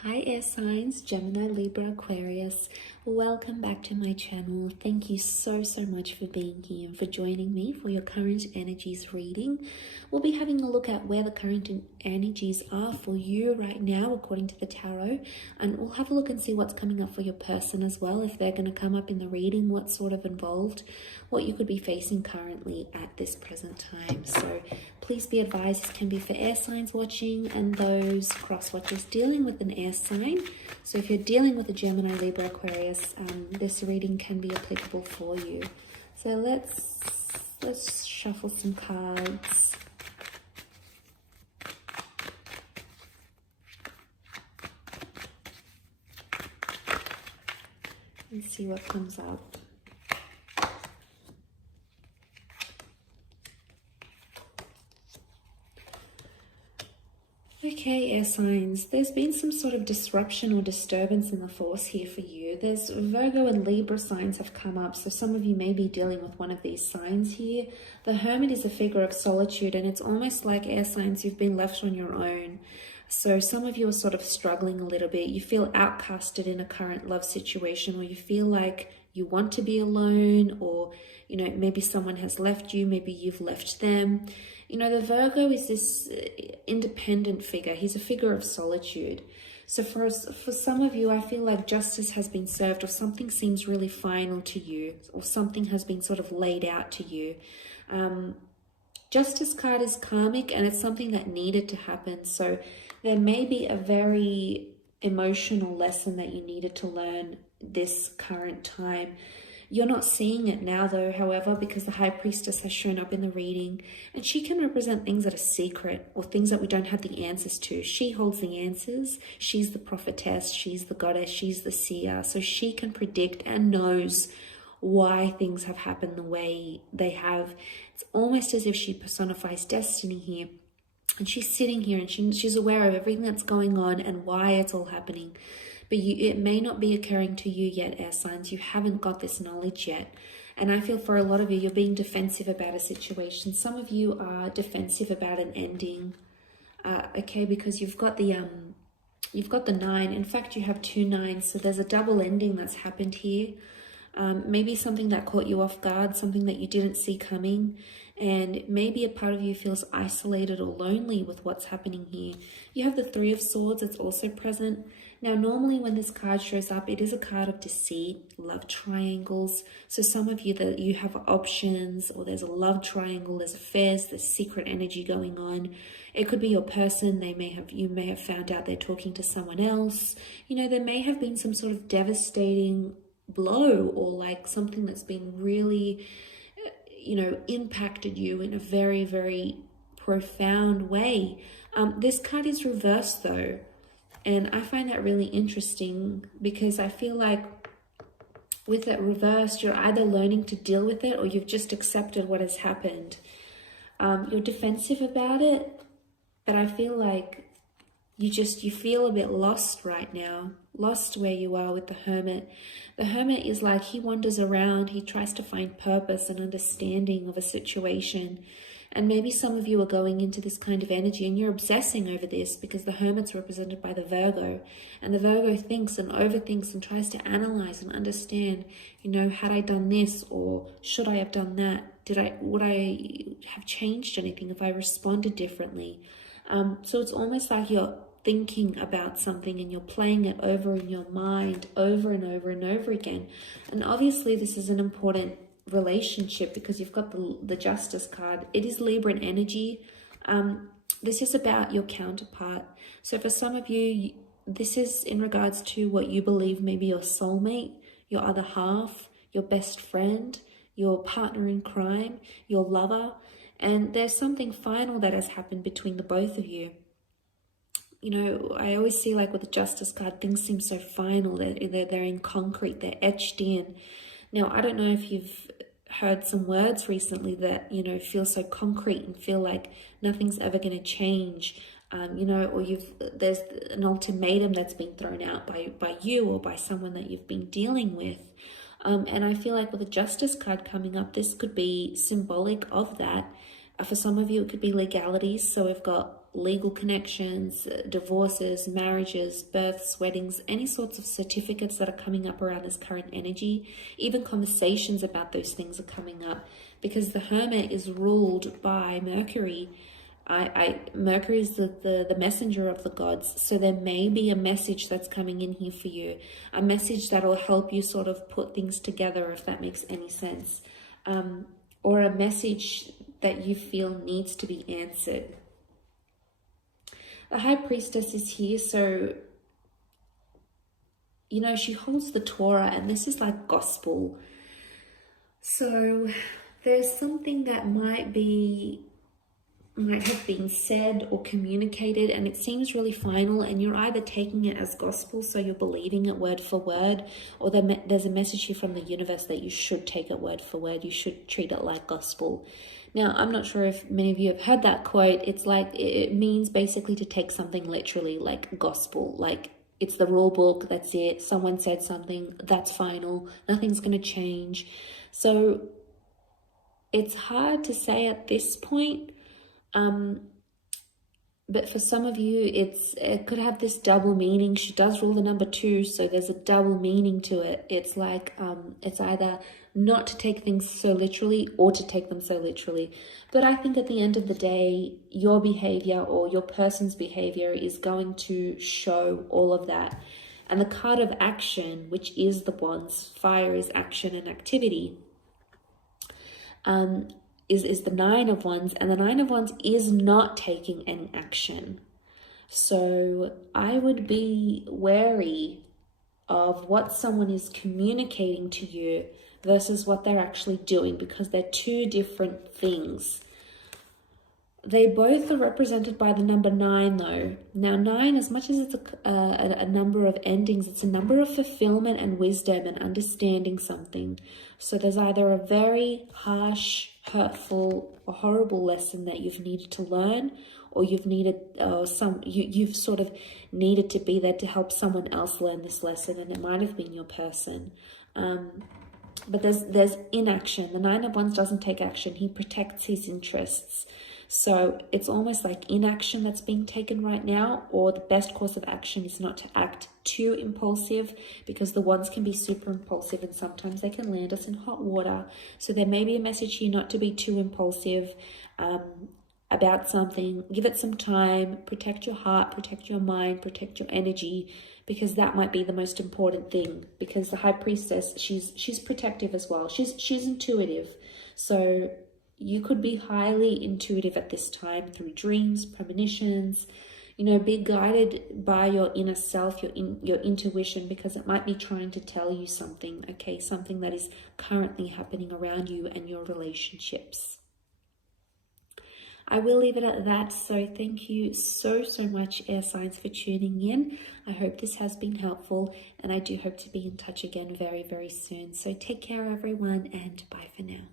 Hi air signs, Gemini, Libra, Aquarius. Welcome back to my channel. Thank you so much for being here and for joining me for your current energies reading. We'll be having a look at where the current energies are for you right now according to the tarot, and we'll have a look and see what's coming up for your person as well, if they're going to come up in the reading, what's sort of involved, what you could be facing currently at this present time. So please be advised, this can be for air signs watching and those cross watchers dealing with an air sign. So if you're dealing with a Gemini, Libra, Aquarius, this reading can be applicable for you. So let's shuffle some cards. And see what comes up. Okay, air signs, there's been some sort of disruption or disturbance in the force here for you. There's Virgo and Libra signs have come up, so some of you may be dealing with one of these signs here. The Hermit is a figure of solitude, and it's almost like air signs, you've been left on your own. So some of you are sort of struggling a little bit. You feel outcasted in a current love situation, or you feel like you want to be alone, or maybe someone has left you, maybe you've left them. The Virgo is this independent figure. He's a figure of solitude. So for some of you, I feel like justice has been served, or something seems really final to you, or something has been sort of laid out to you. Justice card is karmic, and it's something that needed to happen. So there may be a very emotional lesson that you needed to learn this current time. You're not seeing it now though, however, because the High Priestess has shown up in the reading, and she can represent things that are secret or things that we don't have the answers to. She holds the answers. She's the prophetess. She's the goddess. She's the seer. So she can predict and knows why things have happened the way they have. It's almost as if she personifies destiny here. And she's sitting here and she's aware of everything that's going on and why it's all happening. But it may not be occurring to you yet, air signs. You haven't got this knowledge yet. And I feel for a lot of you, you're being defensive about a situation. Some of you are defensive about an ending, okay, because you've got the 9. In fact, you have 2 9s, so there's a double ending that's happened here. Maybe something that caught you off guard, something that you didn't see coming, and maybe a part of you feels isolated or lonely with what's happening here. You have the 3 of Swords, it's also present. Now, normally when this card shows up, it is a card of deceit, love triangles. So some of you, that you have options, or there's a love triangle, there's affairs, there's secret energy going on. It could be your person. You may have found out they're talking to someone else. There may have been some sort of devastating blow, or like something that's been really, impacted you in a very, very profound way. This card is reversed though. And I find that really interesting, because I feel like with it reversed, you're either learning to deal with it, or you've just accepted what has happened. You're defensive about it, but I feel like you feel a bit lost right now, lost where you are with the Hermit. The Hermit is like, he wanders around, he tries to find purpose and understanding of a situation. And maybe some of you are going into this kind of energy and you're obsessing over this, because the Hermit's represented by the Virgo. And the Virgo thinks and overthinks and tries to analyze and understand, had I done this, or should I have done that? Would I have changed anything if I responded differently? So it's almost like you're thinking about something and you're playing it over in your mind over and over and over again. And obviously this is an important relationship, because you've got the Justice card. It is Libra energy. This is about your counterpart. So for some of you, this is in regards to what you believe maybe your soulmate, your other half, your best friend, your partner in crime, your lover. And there's something final that has happened between the both of you. I always see, like with the Justice card, things seem so final. They're in concrete, they're etched in. Now, I don't know if you've heard some words recently that, feel so concrete and feel like nothing's ever going to change, or there's an ultimatum that's been thrown out by you or by someone that you've been dealing with. And I feel like with the Justice card coming up, this could be symbolic of that. For some of you, it could be legalities. So we've got legal connections, divorces, marriages, births, weddings, any sorts of certificates that are coming up around this current energy. Even conversations about those things are coming up, because the Hermit is ruled by Mercury. Mercury is the messenger of the gods. So there may be a message that's coming in here for you, a message that will help you sort of put things together, if that makes any sense, or a message that you feel needs to be answered. The High Priestess is here, so you know, she holds the Torah, and this is like gospel. So there's something that might have been said or communicated, and it seems really final, and you're either taking it as gospel, so you're believing it word for word, or there's a message here from the universe that you should take it word for word. You should treat it like gospel. Now, I'm not sure if many of you have heard that quote. It's like, it means basically to take something literally, like gospel, like it's the rule book, that's it. Someone said something, that's final, nothing's going to change. So it's hard to say at this point. But for some of you, it could have this double meaning. She does rule the number 2, so there's a double meaning to it. It's like, it's either not to take things so literally or to take them so literally. But I think at the end of the day, your behavior or your person's behavior is going to show all of that. And the card of action, which is the Wands, fire is action and activity, is the Nine of Wands, and the Nine of Wands is not taking any action. So I would be wary of what someone is communicating to you versus what they're actually doing, because they're two different things. They both are represented by the number 9 though. Now 9, as much as it's a number of endings, it's a number of fulfillment and wisdom and understanding something. So there's either a very harsh, hurtful, or horrible lesson that you've needed to learn, or you've needed you've sort of needed to be there to help someone else learn this lesson, and it might have been your person. But there's inaction. The Nine of Wands doesn't take action. He protects his interests. So it's almost like inaction that's being taken right now, or the best course of action is not to act too impulsive, because the Wands can be super impulsive and sometimes they can land us in hot water. So there may be a message here not to be too impulsive about something. Give it some time, protect your heart, protect your mind, protect your energy, because that might be the most important thing. Because the High Priestess, she's protective as well. She's intuitive. So you could be highly intuitive at this time through dreams, premonitions. You know, be guided by your inner self, your intuition, because it might be trying to tell you something, okay? Something that is currently happening around you and your relationships. I will leave it at that. So thank you so much, air signs, for tuning in. I hope this has been helpful, and I do hope to be in touch again very soon. So take care, everyone, and bye for now.